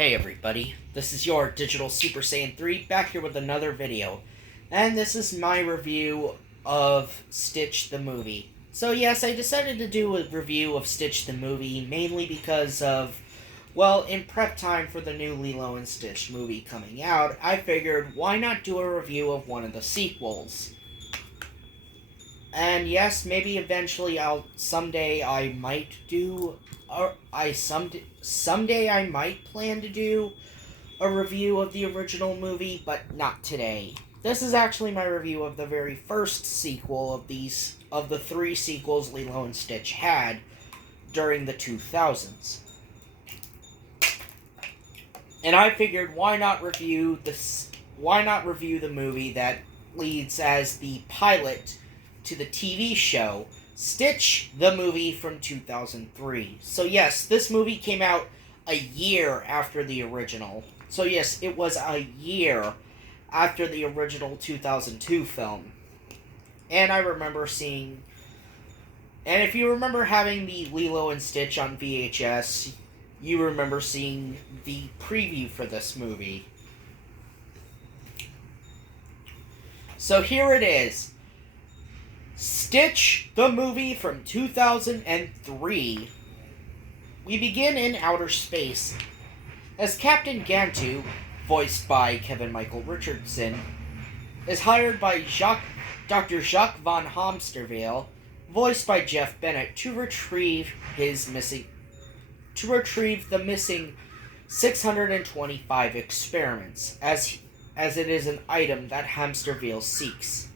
Hey everybody, this is your Digital Super Saiyan 3 back here with another video. And this is my review of Stitch the movie. So yes, I decided to do a review of Stitch the movie mainly because of, well, in prep time for the new Lilo and Stitch movie coming out, I figured why not do a review of one of the sequels. And yes, maybe eventually someday I might do, or someday I might plan to do a review of the original movie, but not today. This is actually my review of the very first sequel of the three sequels Lilo and Stitch had during the 2000s. And I figured why not review the movie that leads as the pilot to the TV show Stitch the movie from 2003. So yes, this movie came out a year after the original. So yes, it was a year after the original 2002 film. And I remember seeing, and if you remember having the Lilo and Stitch on VHS, you remember seeing the preview for this movie. So here it is. Stitch the movie from 2003. We begin in outer space as Captain Gantu, voiced by Kevin Michael Richardson, is hired by Dr. Jacques von Hamsterville, voiced by Jeff Bennett, to retrieve the missing 625 experiments, as it is an item that Hamsterville seeks.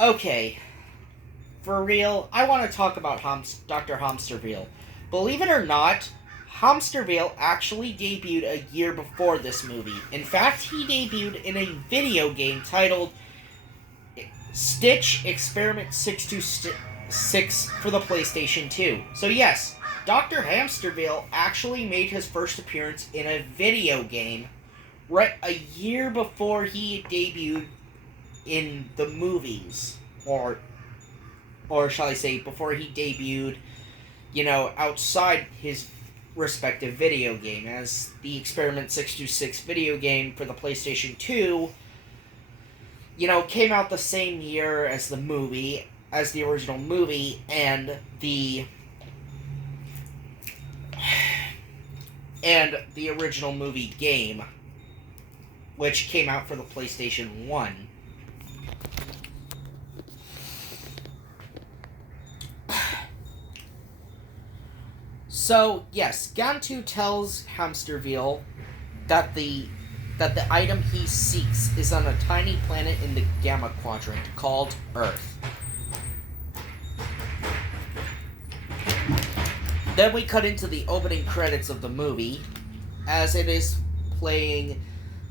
Okay, for real, I want to talk about Dr. Hamsterville. Believe it or not, Hamsterville actually debuted a year before this movie. In fact, he debuted in a video game titled Stitch Experiment 626 for the PlayStation 2. So yes, Dr. Hamsterville actually made his first appearance in a video game right a year before he debuted in the movies, or shall I say, before he debuted, outside his respective video game, as the Experiment 626 video game for the PlayStation 2, came out the same year as the original movie, and the original movie game, which came out for the PlayStation 1. So, yes, Gantu tells Hamsterville that the item he seeks is on a tiny planet in the Gamma Quadrant called Earth. Then we cut into the opening credits of the movie, as it is playing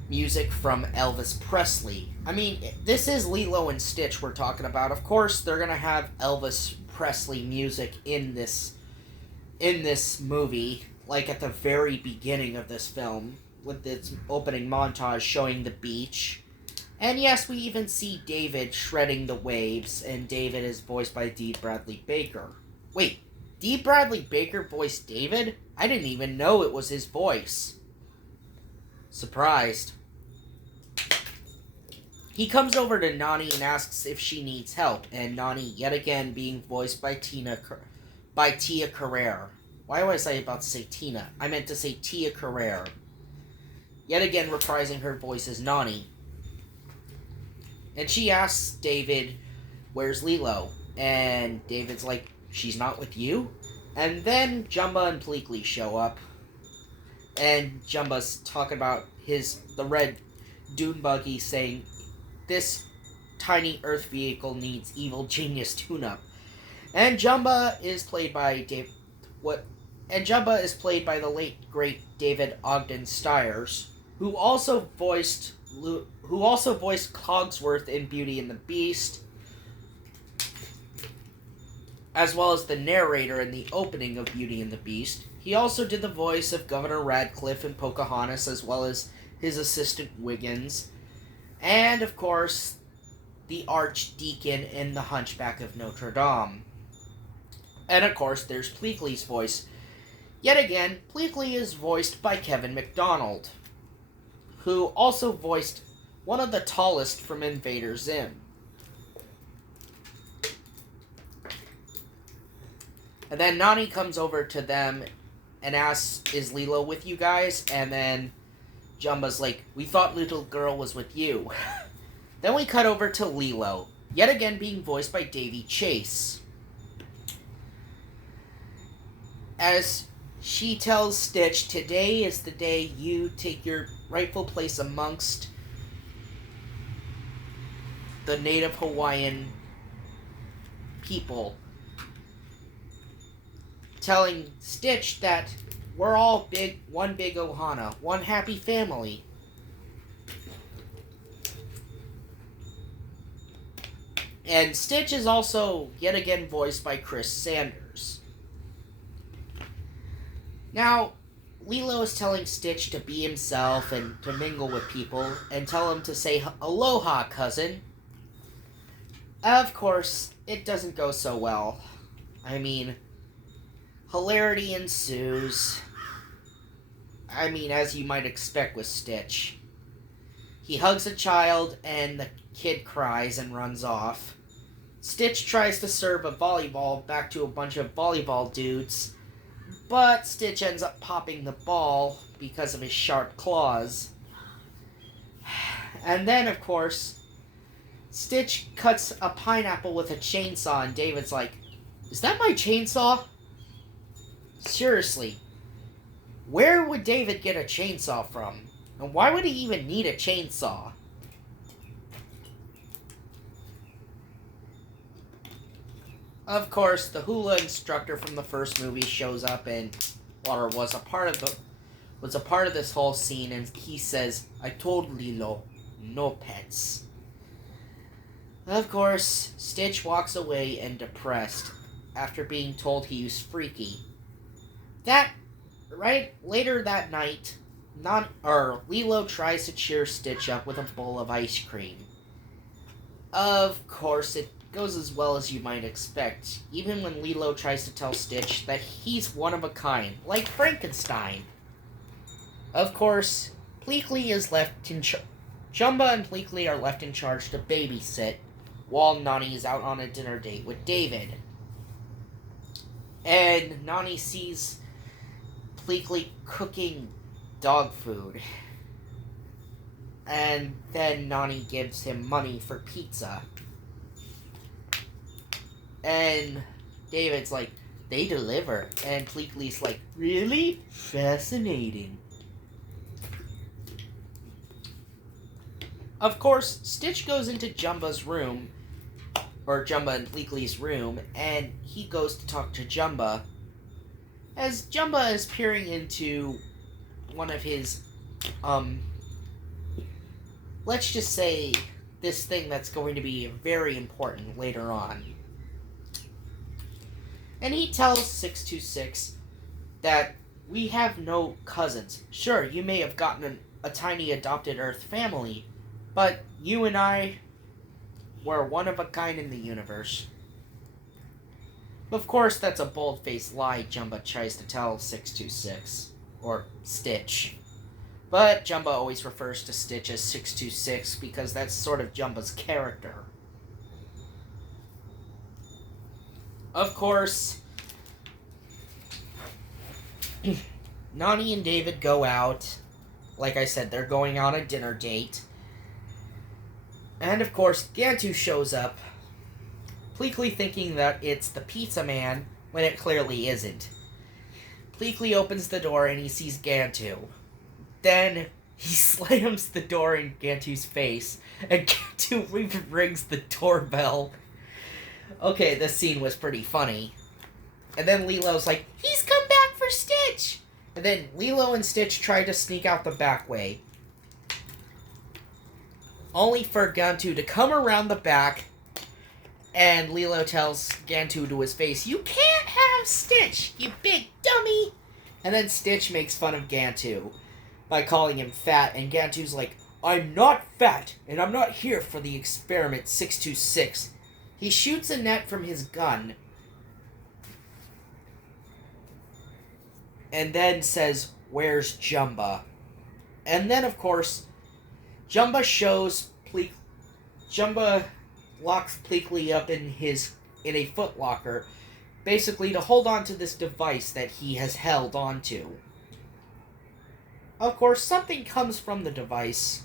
music from Elvis Presley. I mean, this is Lilo and Stitch we're talking about. Of course, they're going to have Elvis Presley music in this movie, like at the very beginning of this film, with its opening montage showing the beach. And yes, we even see David shredding the waves, and David is voiced by D. Bradley Baker. Wait, D. Bradley Baker voiced David? I didn't even know it was his voice. Surprised. He comes over to Nani and asks if she needs help, and Nani, yet again being voiced by Tia Carrere. Why was I about to say Tina? I meant to say Tia Carrere. Yet again reprising her voice as Nani. And she asks David, "Where's Lilo?" And David's like, "She's not with you?" And then Jumba and Pleakley show up. And Jumba's talking about the red dune buggy, saying, "This tiny Earth vehicle needs evil genius tune-up." And Jumba is played by the late great David Ogden Stiers, who also voiced Cogsworth in Beauty and the Beast, as well as the narrator in the opening of Beauty and the Beast. He also did the voice of Governor Radcliffe in Pocahontas, as well as his assistant Wiggins, and of course the Archdeacon in The Hunchback of Notre Dame. And of course, there's Pleakley's voice. Yet again, Pleakley is voiced by Kevin McDonald, who also voiced one of the tallest from Invader Zim. And then Nani comes over to them and asks, "Is Lilo with you guys?" And then Jumba's like, "We thought little girl was with you." Then we cut over to Lilo, yet again being voiced by Davy Chase, as she tells Stitch, "Today is the day you take your rightful place amongst the native Hawaiian people." Telling Stitch that we're all one big ohana, one happy family. And Stitch is also yet again voiced by Chris Sanders. Now, Lilo is telling Stitch to be himself and to mingle with people and tell him to say aloha, cousin. Of course, it doesn't go so well. I mean, hilarity ensues. As you might expect with Stitch. He hugs a child and the kid cries and runs off. Stitch tries to serve a volleyball back to a bunch of volleyball dudes, but Stitch ends up popping the ball because of his sharp claws. And then, of course, Stitch cuts a pineapple with a chainsaw, and David's like, "Is that my chainsaw?" Seriously, where would David get a chainsaw from? And why would he even need a chainsaw? Of course, the hula instructor from the first movie shows up and was a part of this whole scene, and he says, "I told Lilo, no pets." Of course, Stitch walks away and depressed after being told he was freaky. Later that night, Lilo tries to cheer Stitch up with a bowl of ice cream. Of course, it goes as well as you might expect, even when Lilo tries to tell Stitch that he's one of a kind, like Frankenstein. Of course, Pleakley is left in Jumba and Pleakley are left in charge to babysit, while Nani is out on a dinner date with David. And Nani sees Pleakley cooking dog food. And then Nani gives him money for pizza. And David's like, "They deliver." And Pleakley's like, "Really? Fascinating." Of course, Stitch goes into Jumba's room, or Jumba and Pleakley's room, and he goes to talk to Jumba, as Jumba is peering into one of his, let's just say, this thing that's going to be very important later on. And he tells 626 that we have no cousins. Sure, you may have gotten a tiny adopted Earth family, but you and I were one of a kind in the universe. Of course, that's a bold-faced lie Jumba tries to tell 626, or Stitch. But Jumba always refers to Stitch as 626 because that's sort of Jumba's character. Of course, Nani and David go out. Like I said, they're going on a dinner date. And of course, Gantu shows up, Pleakley thinking that it's the pizza man, when it clearly isn't. Pleakley opens the door and he sees Gantu. Then he slams the door in Gantu's face, and Gantu rings the doorbell. Okay, this scene was pretty funny. And then Lilo's like, "He's come back for Stitch!" And then Lilo and Stitch try to sneak out the back way, only for Gantu to come around the back, and Lilo tells Gantu to his face, "You can't have Stitch, you big dummy!" And then Stitch makes fun of Gantu by calling him fat, and Gantu's like, "I'm not fat, and I'm not here for the experiment 626. He shoots a net from his gun. and then says, "Where's Jumba?" And then, of course, Jumba Jumba locks Pleakley up in a footlocker, basically to hold on to this device that he has held onto. Of course, something comes from the device,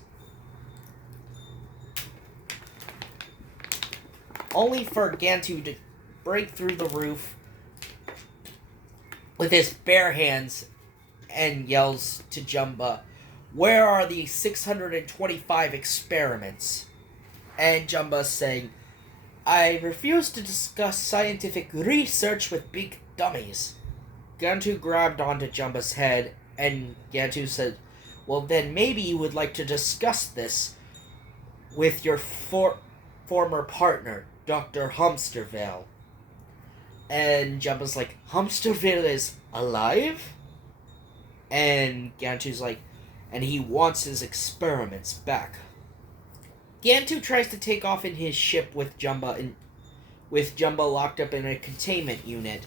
only for Gantu to break through the roof with his bare hands and yells to Jumba, "Where are the 625 experiments?" And Jumba's saying, "I refuse to discuss scientific research with big dummies." Gantu grabbed onto Jumba's head, and Gantu said, "Well, then maybe you would like to discuss this with your former partner, Dr. Humsterville." And Jumba's like, "Humsterville is alive?" And Gantu's like, "And he wants his experiments back." Gantu tries to take off in his ship with Jumba locked up in a containment unit,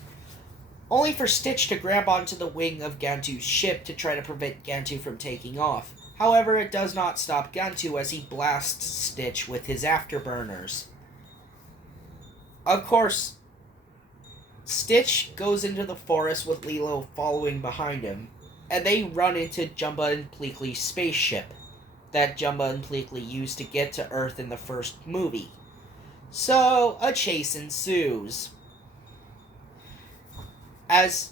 only for Stitch to grab onto the wing of Gantu's ship to try to prevent Gantu from taking off. However, it does not stop Gantu as he blasts Stitch with his afterburners. Of course, Stitch goes into the forest with Lilo following behind him, and they run into Jumba and Pleakley's spaceship that Jumba and Pleakley used to get to Earth in the first movie. So, a chase ensues. As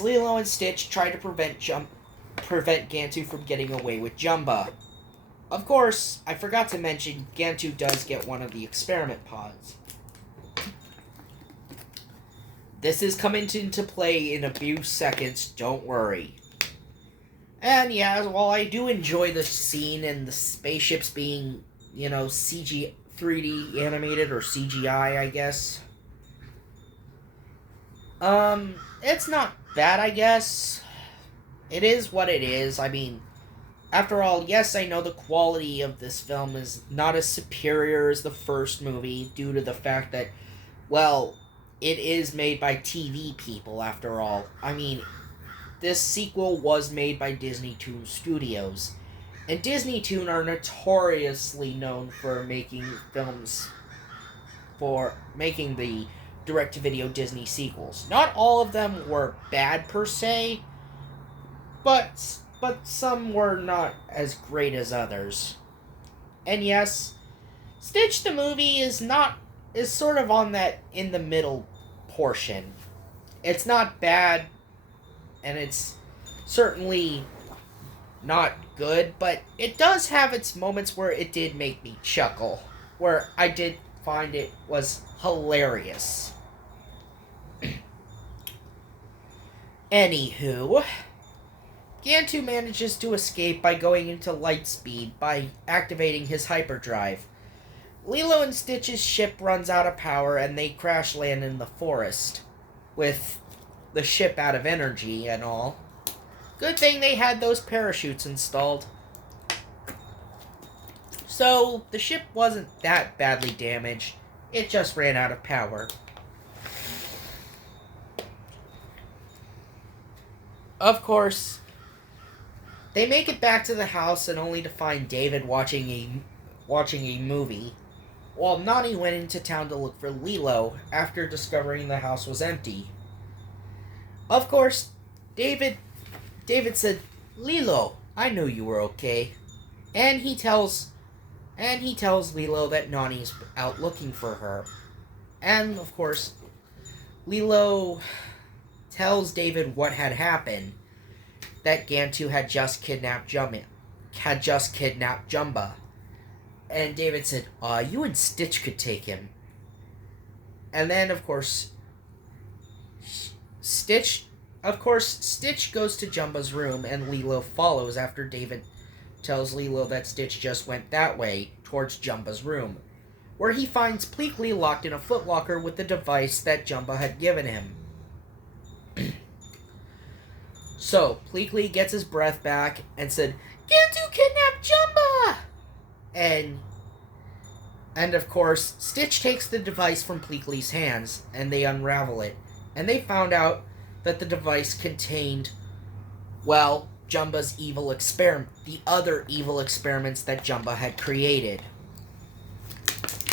Lilo and Stitch try to prevent Gantu from getting away with Jumba. Of course, I forgot to mention, Gantu does get one of the experiment pods. This is coming into play in a few seconds, don't worry. And yeah, while I do enjoy the scene and the spaceships being, CG 3D animated or CGI, I guess. It's not bad, I guess. It is what it is. I mean, after all, yes, I know the quality of this film is not as superior as the first movie due to the fact that, well, it is made by TV people, after all. I mean, this sequel was made by Disney Toon Studios, and Disney Toon are notoriously known for making the direct-to-video Disney sequels. Not all of them were bad per se, but some were not as great as others. And yes, Stitch the movie is sort of on that in the middle portion. It's not bad, and it's certainly not good, but it does have its moments where it did make me chuckle, where I did find it was hilarious. Anywho, Gantu manages to escape by going into light speed by activating his hyperdrive. Lilo and Stitch's ship runs out of power and they crash land in the forest, with the ship out of energy and all. Good thing they had those parachutes installed. So, the ship wasn't that badly damaged, it just ran out of power. Of course, they make it back to the house and only to find David watching a movie, while Nani went into town to look for Lilo after discovering the house was empty. Of course, David said, "Lilo, I knew you were okay." And he tells Lilo that Nani's out looking for her. And of course, Lilo tells David what had happened, that Gantu had just kidnapped Jumba. And David said, "You and Stitch could take him." And then, of course, Stitch goes to Jumba's room, and Lilo follows after David tells Lilo that Stitch just went that way, towards Jumba's room, where he finds Pleakley locked in a footlocker with the device that Jumba had given him. So, Pleakley gets his breath back and said, "Gantu kidnapped Jumba!" And of course, Stitch takes the device from Pleakley's hands, and they unravel it. And they found out that the device contained, well, Jumba's evil experiment, the other evil experiments that Jumba had created,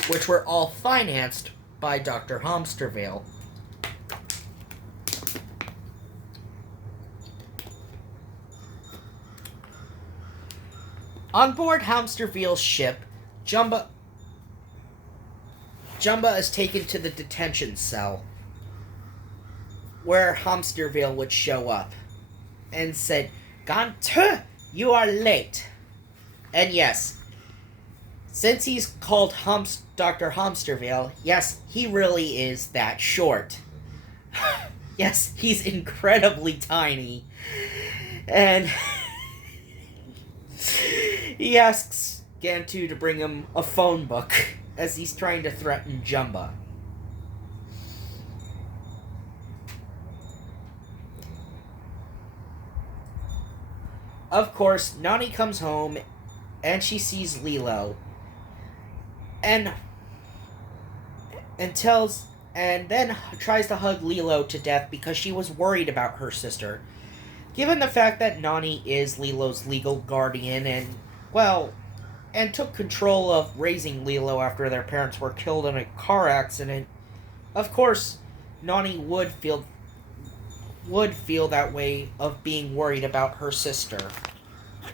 which were all financed by Dr. Hamsterville. On board Hamsterville's ship, Jumba is taken to the detention cell, where Hamsterville would show up and said, "Gantu, you are late." And yes, since he's called Dr. Hamsterville, yes, he really is that short. Yes, he's incredibly tiny. And he asks Gantu to bring him a phone book as he's trying to threaten Jumba. Of course, Nani comes home and she sees Lilo and then tries to hug Lilo to death because she was worried about her sister. Given the fact that Nani is Lilo's legal guardian and took control of raising Lilo after their parents were killed in a car accident, of course, Nani would feel that way of being worried about her sister.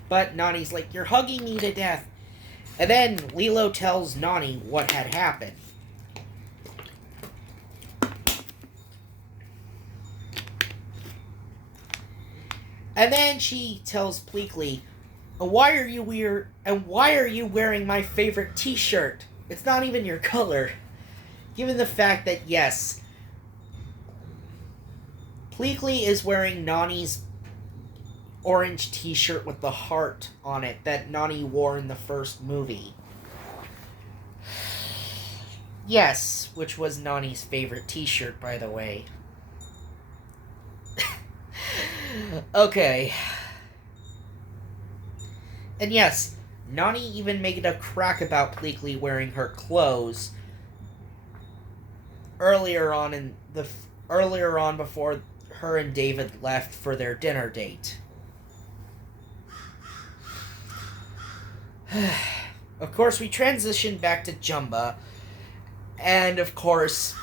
But Nani's like, "You're hugging me to death." And then Lilo tells Nani what had happened. And then she tells Pleakley, why are you wearing my favorite t-shirt? It's not even your color." Given the fact that, yes, Pleakley is wearing Nani's orange t-shirt with the heart on it that Nani wore in the first movie. Yes, which was Nani's favorite t-shirt, by the way. Okay. And yes, Nani even made a crack about Pleakley wearing her clothes earlier on before her and David left for their dinner date. Of course, we transition back to Jumba, and of course,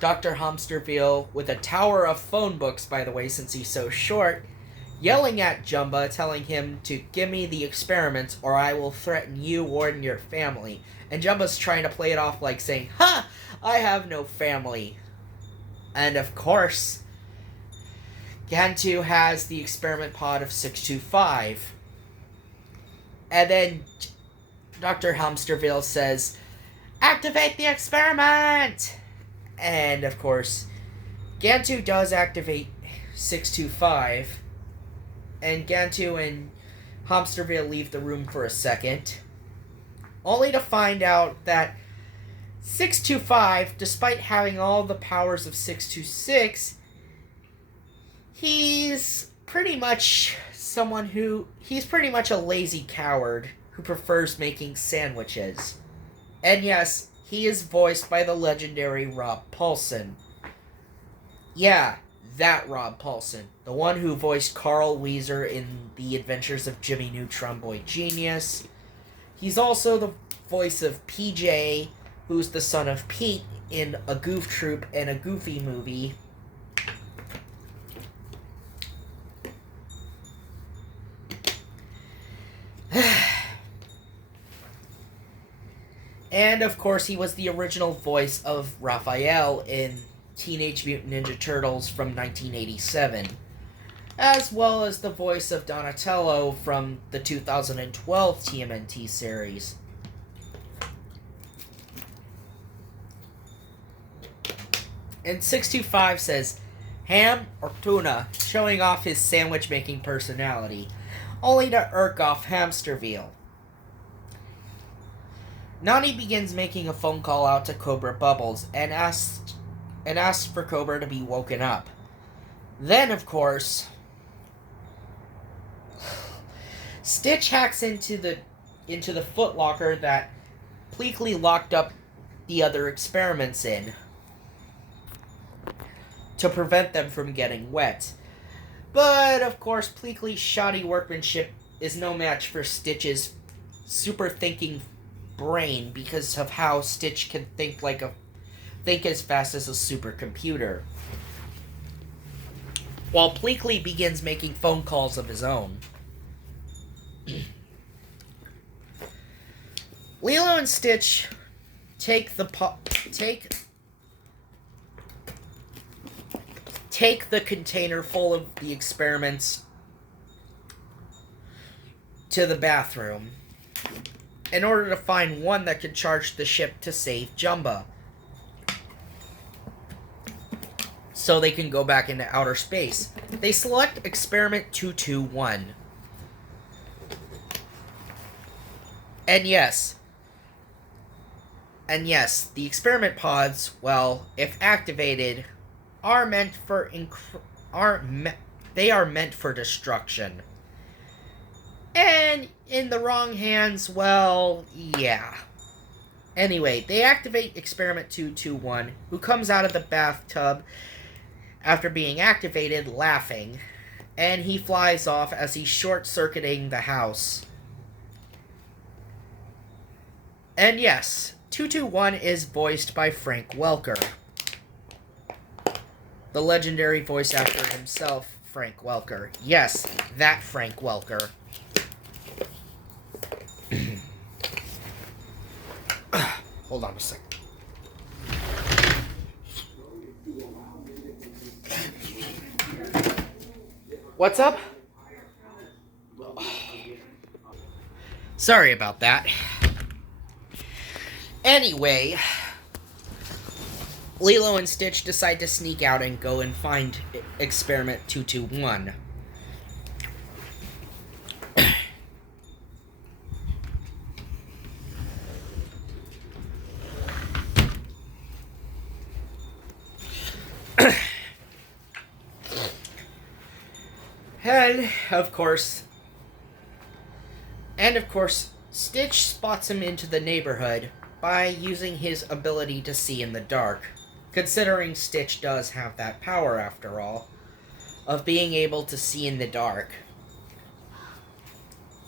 Dr. Hamsterville, with a tower of phone books, by the way, since he's so short, yelling at Jumba, telling him to give me the experiments or I will threaten you or your family. And Jumba's trying to play it off like saying, "Ha! I have no family." And of course, Gantu has the experiment pod of 625. And then Dr. Hamsterville says, "Activate the experiment!" And of course, Gantu does activate 625. And Gantu and Hamsterville leave the room for a second, only to find out that 625, despite having all the powers of 626, he's pretty much a lazy coward who prefers making sandwiches. And yes, he is voiced by the legendary Rob Paulsen. Yeah, that Rob Paulsen. The one who voiced Carl Weezer in The Adventures of Jimmy Neutron Boy Genius. He's also the voice of PJ, who's the son of Pete in A Goof Troop and a Goofy movie. And of course, he was the original voice of Raphael in Teenage Mutant Ninja Turtles from 1987, as well as the voice of Donatello from the 2012 TMNT series. And 625 says, "Ham or tuna," showing off his sandwich-making personality, only to irk off Hamsterville. Nani begins making a phone call out to Cobra Bubbles and asks for Cobra to be woken up. Then, of course, Stitch hacks into the footlocker that Pleakley locked up the other experiments in. to prevent them from getting wet. But, of course, Pleakley's shoddy workmanship is no match for Stitch's super thinking brain because of how Stitch can think as fast as a supercomputer. While Pleakley begins making phone calls of his own. Lilo and Stitch take the container full of the experiments to the bathroom in order to find one that could charge the ship to save Jumba, so they can go back into outer space. They select Experiment 221. And yes, the experiment pods, well, if activated, are meant for destruction. And in the wrong hands, well, yeah. Anyway, they activate Experiment 221, who comes out of the bathtub after being activated, laughing, and he flies off as he's short-circuiting the house. And yes, 221 is voiced by Frank Welker, the legendary voice actor himself, Frank Welker. Yes, that Frank Welker. Hold on a second. What's up? Sorry about that. Anyway, Lilo and Stitch decide to sneak out and go and find Experiment 221. And of course, Stitch spots him into the neighborhood by using his ability to see in the dark, considering Stitch does have that power, after all, of being able to see in the dark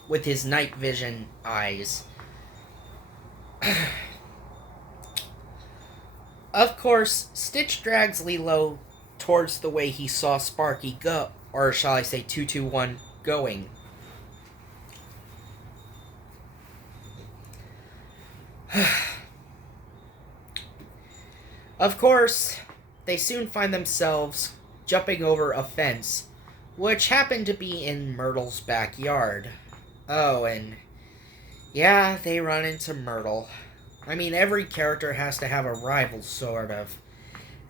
with his night vision eyes. Of course, Stitch drags Lilo towards the way he saw Sparky go, or shall I say 221 going. Of course, they soon find themselves jumping over a fence, which happened to be in Myrtle's backyard. Oh, and yeah, they run into Myrtle. I mean, every character has to have a rival, sort of.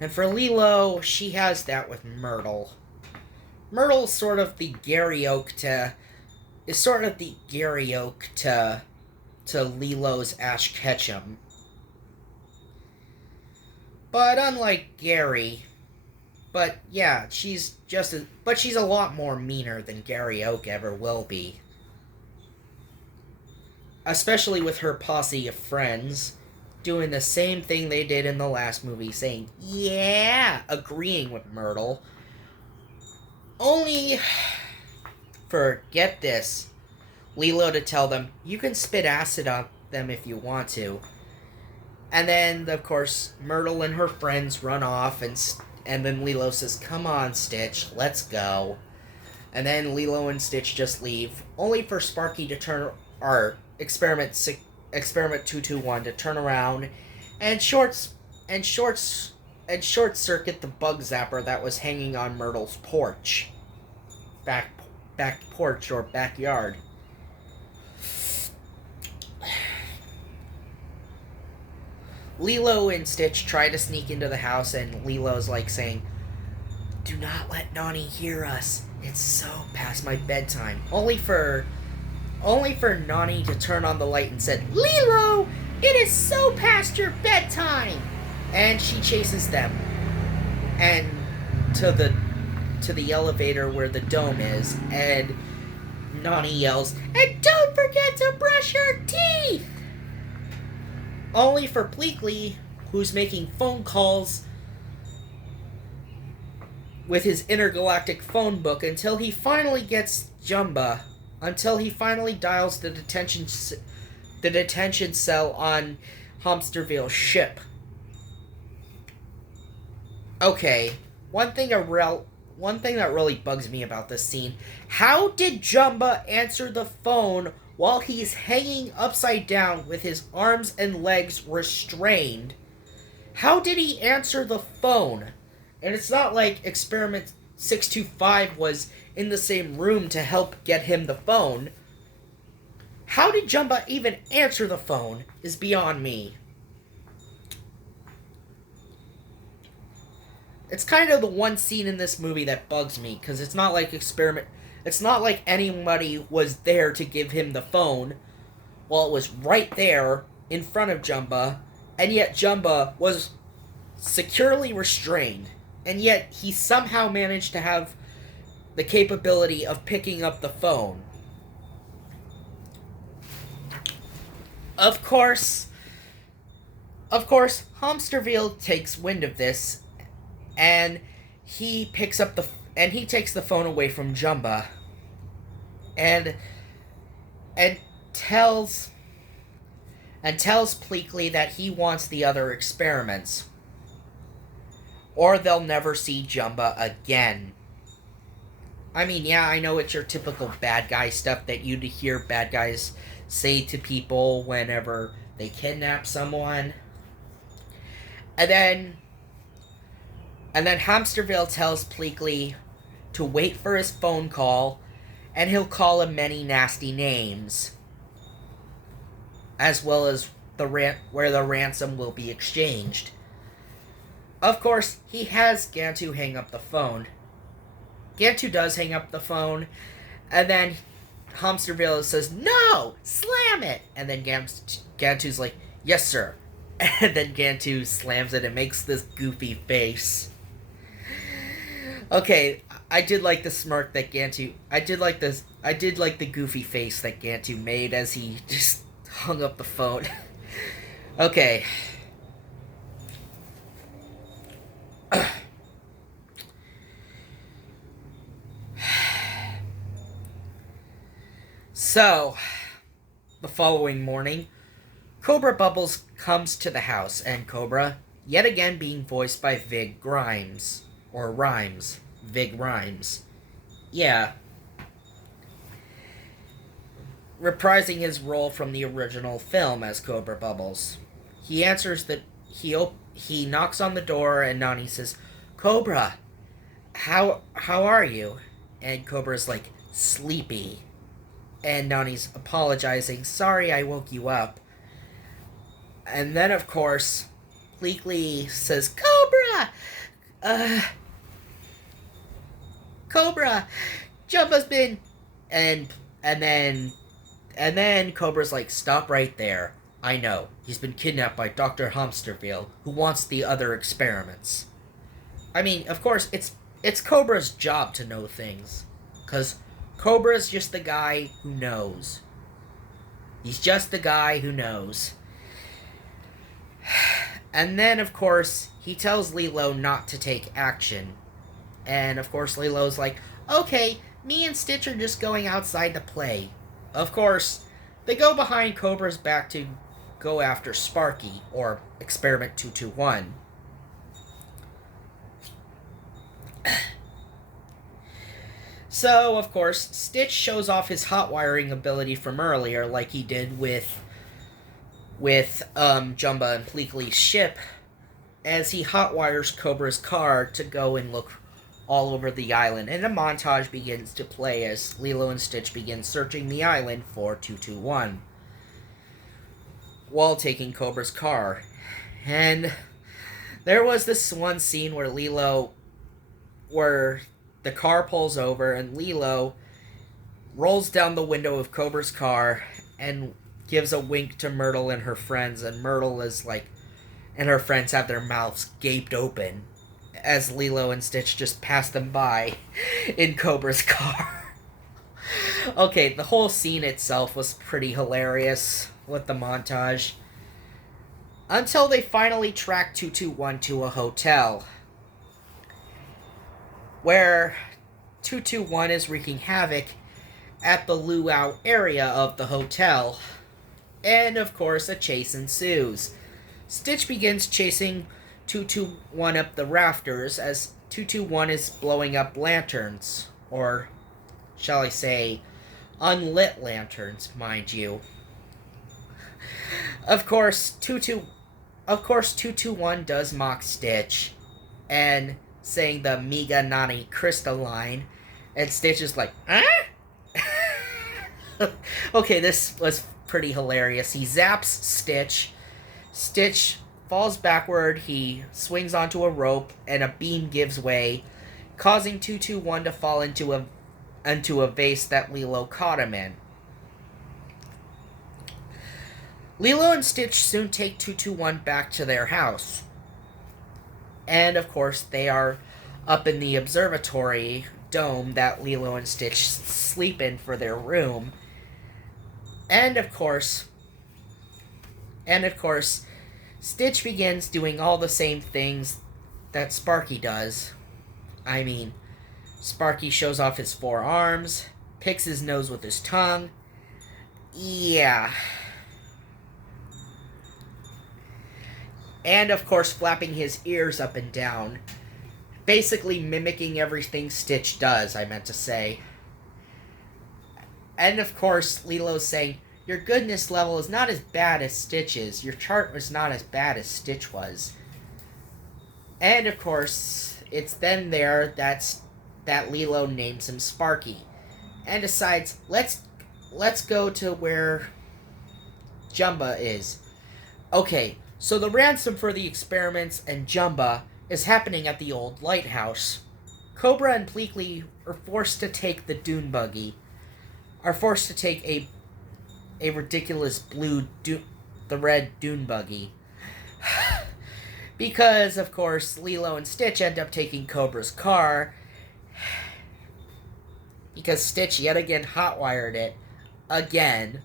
And for Lilo, she has that with Myrtle. Myrtle's sort of the Gary Oak to Lilo's Ash Ketchum. But unlike Gary, she's a lot more meaner than Gary Oak ever will be. Especially with her posse of friends doing the same thing they did in the last movie, saying, yeah, agreeing with Myrtle. Only for, get this, Lilo to tell them, you can spit acid on them if you want to. And then, of course, Myrtle and her friends run off, and then Lilo says, come on, Stitch, let's go. And then Lilo and Stitch just leave, only for Sparky to turn, or Experiment 221 to turn around and short circuit the bug zapper that was hanging on Myrtle's porch. Back porch or backyard. Lilo and Stitch try to sneak into the house, and Lilo's like saying, do not let Nani hear us. It's so past my bedtime. Only for Nani to turn on the light and said, Lilo, it is so past your bedtime. And she chases them. And to the elevator where the dome is, and Nani yells, and don't forget to brush your teeth! Only for Pleakley, who's making phone calls with his intergalactic phone book until he finally gets Jumba, until he finally dials the detention cell on Hamsterville's ship. Okay, one thing that really bugs me about this scene: how did Jumba answer the phone while he's hanging upside down with his arms and legs restrained? How did he answer the phone? And it's not like Experiment 625 was in the same room to help get him the phone. How did Jumba even answer the phone is beyond me. It's kind of the one scene in this movie that bugs me, because it's not like anybody was there to give him the phone. Well, it was right there in front of Jumba, and yet Jumba was securely restrained, and yet he somehow managed to have the capability of picking up the phone. Of course, Hamsterville takes wind of this, and he takes the phone away from Jumba, and tells Pleakley that he wants the other experiments, or they'll never see Jumba again. I mean, yeah, I know it's your typical bad guy stuff that you'd hear bad guys say to people whenever they kidnap someone. And then Hamsterville tells Pleakley to wait for his phone call, and he'll call him many nasty names, as well as where the ransom will be exchanged. Of course, he has Gantu hang up the phone. Gantu does hang up the phone, and then Hamsterville says, "No! Slam it!" And then Gantu's like, "Yes, sir." And then Gantu slams it and makes this goofy face. Okay, I did like the smirk that Gantu... I did like the goofy face that Gantu made as he just hung up the phone. Okay. So, the following morning, Cobra Bubbles comes to the house, and Cobra, yet again being voiced by Vig Rhymes. Vig Rhymes. Yeah. Reprising his role from the original film as Cobra Bubbles. He answers that he knocks on the door, and Nani says, "Cobra, how are you?" And Cobra's like, "Sleepy." And Nani's apologizing, "Sorry I woke you up." And then, of course, Pleakley says, Cobra, Jumba's been..." And then Cobra's like, "Stop right there. I know. He's been kidnapped by Dr. Hamsterville, who wants the other experiments." I mean, of course, it's Cobra's job to know things. Because Cobra's just the guy who knows. He's just the guy who knows. And then, of course, he tells Lilo not to take action. And, of course, Lilo's like, "Okay, me and Stitch are just going outside to play." Of course, they go behind Cobra's back to go after Sparky, or Experiment 221. So, of course, Stitch shows off his hot wiring ability from earlier, like he did with Jumba and Pleakley's ship, as he hotwires Cobra's car to go and look all over the island, and a montage begins to play as Lilo and Stitch begin searching the island for 221, while taking Cobra's car. And there was this one scene where the car pulls over, and Lilo rolls down the window of Cobra's car and gives a wink to Myrtle and her friends, and Myrtle is like, and her friends have their mouths gaped open as Lilo and Stitch just pass them by in Cobra's car. Okay, the whole scene itself was pretty hilarious with the montage, until they finally track 221 to a hotel. where 221 is wreaking havoc at the luau area of the hotel. And of course, a chase ensues. Stitch begins chasing 221 up the rafters as 221 is blowing up lanterns, or shall I say, unlit lanterns, mind you. Of course, 221 does mock Stitch and saying the Miga Nani crystalline, and Stitch is like, huh? Okay, this was pretty hilarious. He zaps Stitch. Stitch falls backward. He swings onto a rope, and a beam gives way, causing 221 to fall into a vase that Lilo caught him in. Lilo and Stitch soon take 221 back to their house. And of course, they are up in the observatory dome that Lilo and Stitch sleep in for their room. And of course, Stitch begins doing all the same things that Sparky does. I mean, Sparky shows off his 4 arms, picks his nose with his tongue. Yeah. And of course, flapping his ears up and down. Basically mimicking everything Stitch does, I meant to say. And of course, Lilo's saying, your goodness level is not as bad as Stitch's. Your chart was not as bad as Stitch was. And of course, it's then there that Lilo names him Sparky. And decides, let's go to where Jumba is. Okay, so the ransom for the experiments and Jumba is happening at the old lighthouse. Cobra and Pleakley are forced to take the dune buggy. Are forced to take a ridiculous the red dune buggy. Because, of course, Lilo and Stitch end up taking Cobra's car. Because Stitch yet again hotwired it. Again.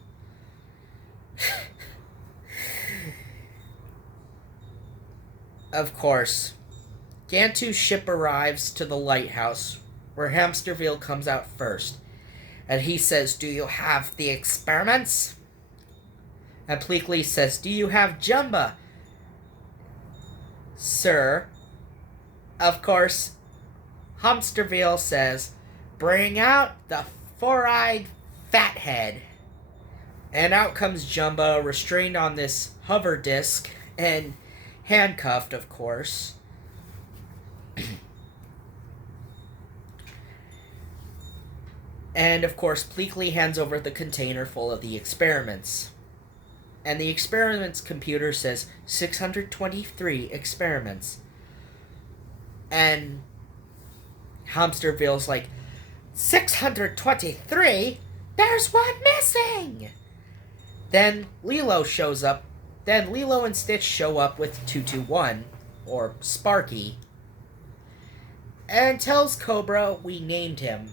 Of course, Gantu's ship arrives to the lighthouse, where Hamsterville comes out first. And he says, do you have the experiments? And Pleakley says, do you have Jumba? Sir. Of course, Hamsterville says, bring out the 4-eyed fathead. And out comes Jumba, restrained on this hover disc, and handcuffed, of course. And, of course, Pleakley hands over the container full of the experiments. And the experiments computer says 623 experiments. And Hamsterville's like, 623? There's one missing! Then Lilo shows up. Then Lilo and Stitch show up with 221, or Sparky, and tells Cobra we named him.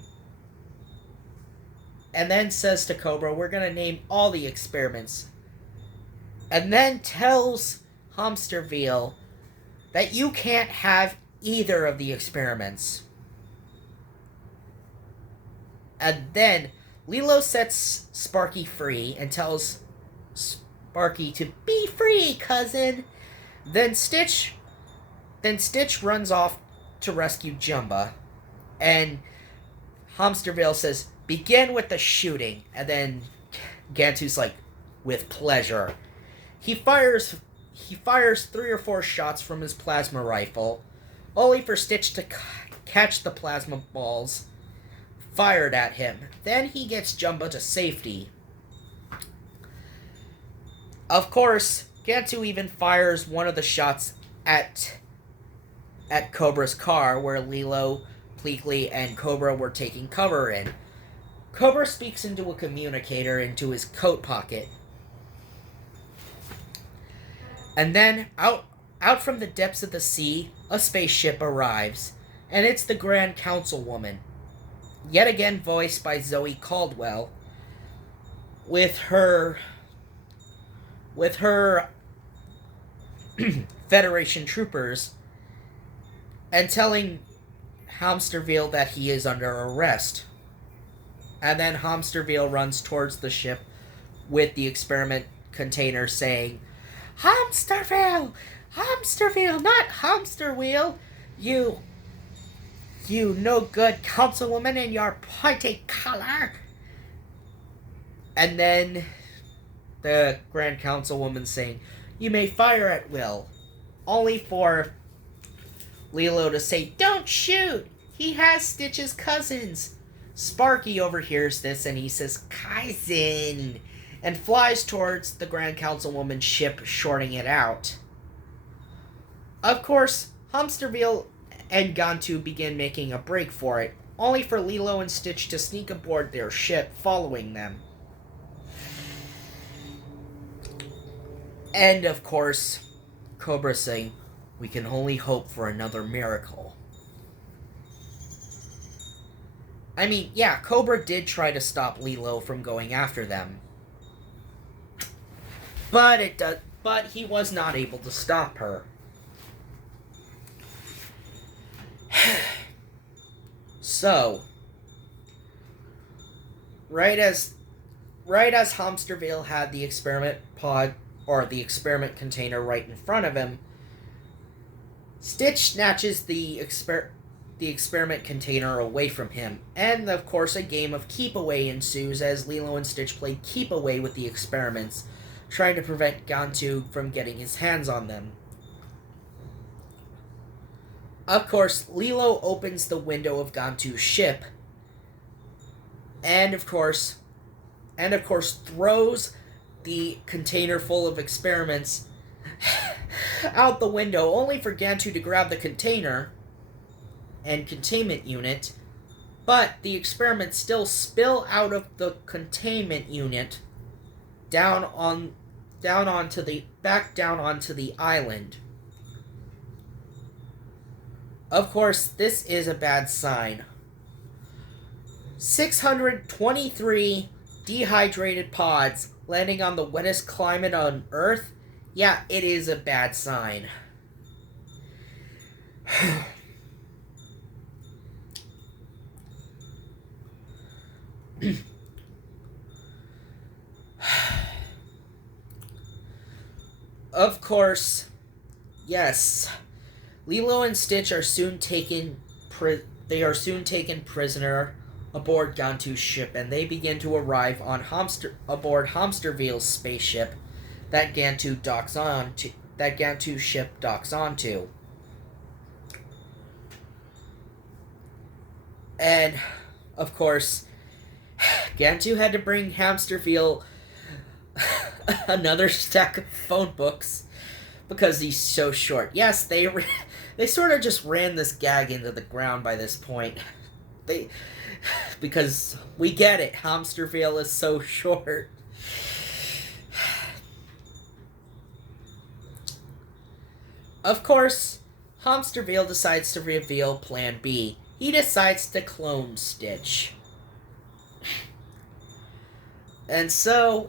And then says to Cobra, we're going to name all the experiments. And then tells Hamsterville that you can't have either of the experiments. And then Lilo sets Sparky free and tells Sparky to be free, cousin. Then Stitch runs off to rescue Jumba. And Hamsterville says, begin with the shooting. And then Gantu's like, with pleasure. He fires 3 or 4 shots from his plasma rifle, only for Stitch to catch the plasma balls fired at him. Then he gets Jumba to safety. Of course, Gantu even fires one of the shots at Cobra's car, where Lilo, Pleakley, and Cobra were taking cover in. Cobra speaks into a communicator into his coat pocket. And then, out from the depths of the sea, a spaceship arrives. And it's the Grand Councilwoman, yet again voiced by Zoe Caldwell, with her Federation troopers, and telling Hamsterville that he is under arrest. And then Hamsterville runs towards the ship with the experiment container saying, Hamsterville! Hamsterville, not hamster wheel! You no good councilwoman in your pointy collar! And then the Grand Councilwoman saying, you may fire at will. Only for Lilo to say, don't shoot! He has Stitch's cousins! Sparky overhears this and he says, Kaizen! And flies towards the Grand Councilwoman's ship, shorting it out. Of course, Hamsterville and Gantu begin making a break for it, only for Lilo and Stitch to sneak aboard their ship, following them. And, of course, Cobra saying, we can only hope for another miracle. I mean, yeah, Cobra did try to stop Lilo from going after them. But he was not able to stop her. So, right as Hamsterville had the experiment pod, or the experiment container right in front of him, Stitch snatches the experiment container away from him, and of course a game of keep away ensues as Lilo and Stitch play keep away with the experiments, trying to prevent Gantu from getting his hands on them. Of course, Lilo opens the window of Gantu's ship, and of course throws the container full of experiments out the window, only for Gantu to grab the container and containment unit, but the experiments still spill out of the containment unit down onto the island. Of course, this is a bad sign. 623 dehydrated pods landing on the wettest climate on Earth? Yeah, it is a bad sign. Of course, yes, Lilo and Stitch are soon taken prisoner aboard Gantu's ship, and they begin to arrive on aboard Hamsterville's spaceship that Gantu's ship docks onto. And of course, Gantu had to bring Hamsterville another stack of phone books because he's so short. Yes, they sort of just ran this gag into the ground by this point. Because we get it, Hamsterville is so short. Of course, Hamsterville decides to reveal Plan B. He decides to clone Stitch. And so,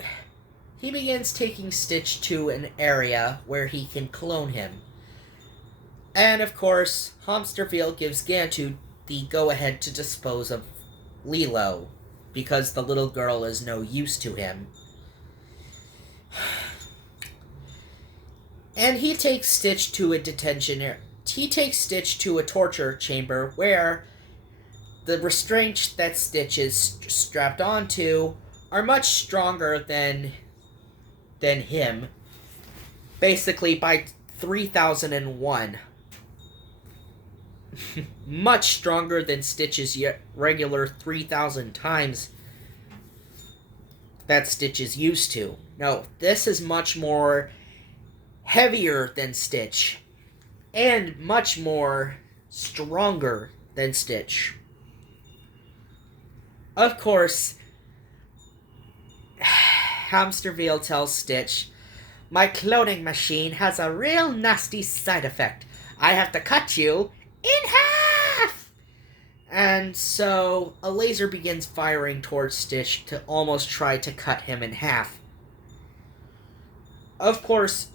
he begins taking Stitch to an area where he can clone him. And of course, Hamsterville gives Gantu the go-ahead to dispose of Lilo, because the little girl is no use to him. And he takes Stitch to a torture chamber where the restraints that Stitch is strapped onto are much stronger than him. Basically, by 3001. Much stronger than Stitch's regular 3,000 times that Stitch is used to. No, this is much more heavier than Stitch, and much more stronger than Stitch. Of course, Hamsterville tells Stitch, my cloning machine has a real nasty side effect. I have to cut you in half! And so, a laser begins firing towards Stitch to almost try to cut him in half. Of course,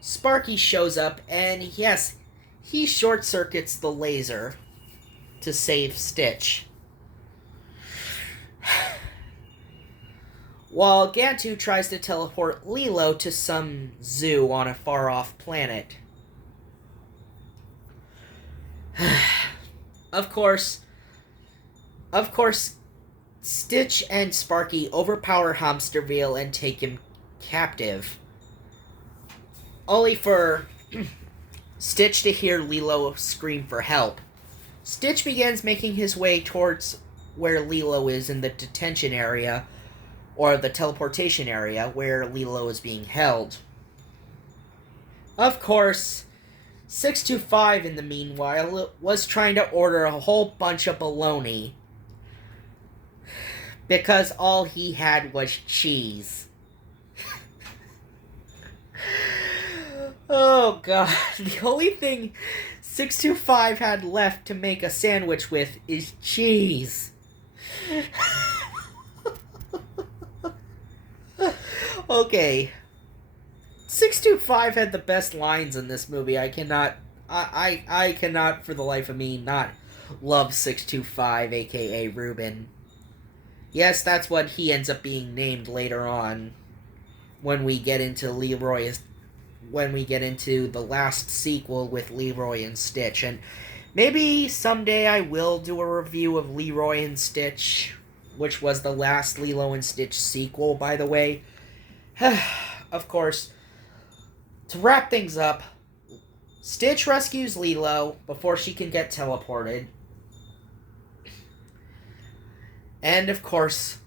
Sparky shows up, and yes, he short-circuits the laser. to save Stitch. While Gantu tries to teleport Lilo to some zoo on a far-off planet. Of course, Stitch and Sparky overpower Hamsterville and take him captive. Only for Stitch to hear Lilo scream for help. Stitch begins making his way towards where Lilo is in the detention area, or the teleportation area, where Lilo is being held. Of course, 625 in the meanwhile was trying to order a whole bunch of bologna, because all he had was cheese. Oh god, the only thing 625 had left to make a sandwich with is cheese. Okay. 625 had the best lines in this movie. I cannot for the life of me not love 625, aka Ruben. Yes, that's what he ends up being named later on when we get into the last sequel with Leroy and Stitch. And maybe someday I will do a review of Leroy and Stitch, which was the last Lilo and Stitch sequel, by the way. Of course, to wrap things up, Stitch rescues Lilo before she can get teleported. And of course,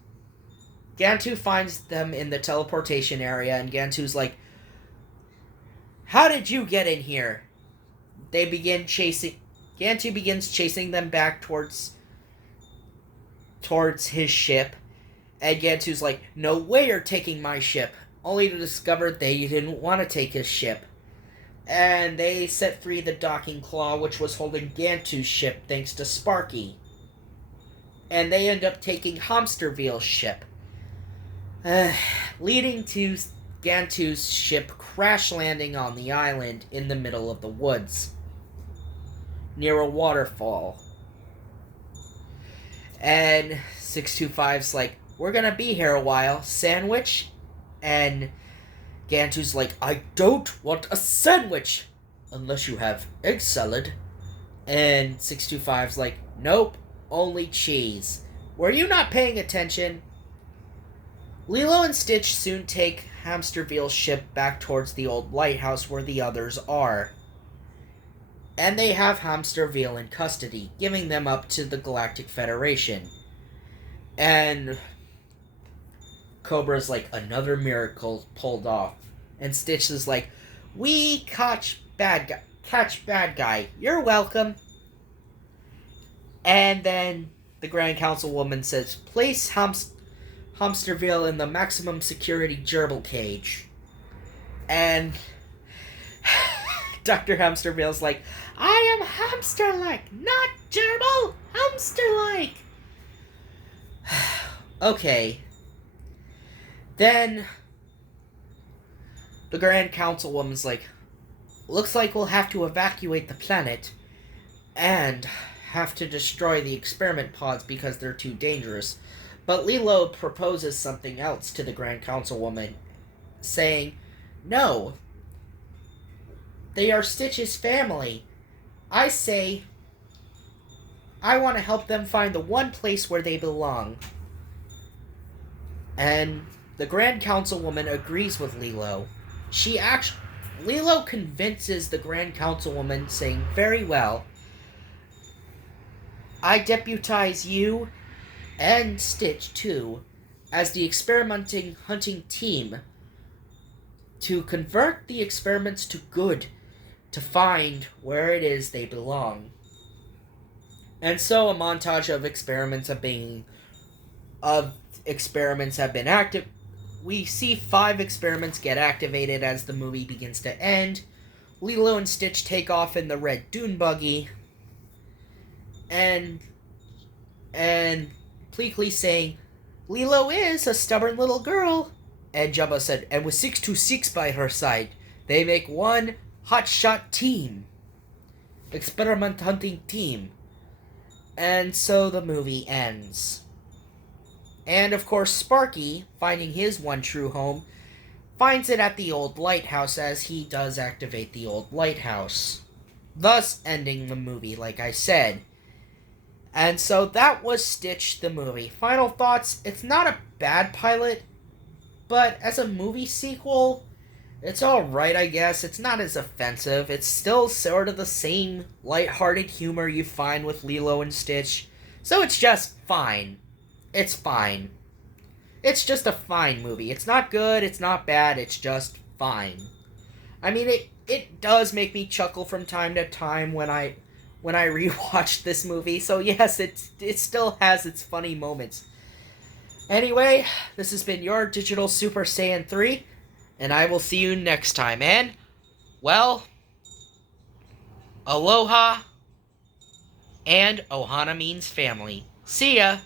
Gantu finds them in the teleportation area, and Gantu's like, "How did you get in here?" Gantu begins chasing them back towards his ship, and Gantu's like, "No way you're taking my ship," only to discover they didn't want to take his ship. And they set free the docking claw, which was holding Gantu's ship thanks to Sparky. And they end up taking Hamsterville's ship, leading to Gantu's ship crash landing on the island in the middle of the woods, near a waterfall. And 625's like, "We're gonna be here a while, sandwich?" And Gantu's like, "I don't want a sandwich unless you have egg salad." And 625's like, "Nope, only cheese. Were you not paying attention?" Lilo and Stitch soon take Hamsterville's ship back towards the old lighthouse where the others are. And they have Hamsterville in custody, giving them up to the Galactic Federation. And Cobra's like, "Another miracle pulled off." And Stitch is like, "We catch bad guy. You're welcome." And then the Grand Councilwoman says, "Place Hamsterville in the maximum security gerbil cage." And Dr. Hamsterville's like, "I am hamster-like, not gerbil, hamster-like." Okay. Then the Grand Councilwoman's like, "Looks like we'll have to evacuate the planet and have to destroy the experiment pods because they're too dangerous." But Lilo proposes something else to the Grand Councilwoman, saying, "No, they are Stitch's family. I say I want to help them find the one place where they belong." And the Grand Councilwoman agrees with Lilo. Lilo convinces the Grand Councilwoman, saying, "Very well. I deputize you, and Stitch too, as the experimenting hunting team to convert the experiments to good, to find where it is they belong." And so a montage of experiments have been active. We see 5 experiments get activated as the movie begins to end. Lilo and Stitch take off in the red dune buggy, and Pleakley saying, "Lilo is a stubborn little girl." And Jabba said, "And with 626 by her side, they make one hotshot team. Experiment hunting team." And so the movie ends. And of course, Sparky, finding his one true home, finds it at the old lighthouse as he does activate the old lighthouse, thus ending the movie, like I said. And so that was Stitch the movie. Final thoughts, it's not a bad pilot, but as a movie sequel, it's alright, I guess. It's not as offensive. It's still sort of the same lighthearted humor you find with Lilo and Stitch. So it's just fine. It's fine. It's just a fine movie. It's not good, it's not bad, it's just fine. I mean, it does make me chuckle from time to time when I rewatch this movie. So yes, it still has its funny moments. Anyway, this has been your Digital Super Saiyan 3, and I will see you next time. And, well, aloha, and Ohana means family. See ya!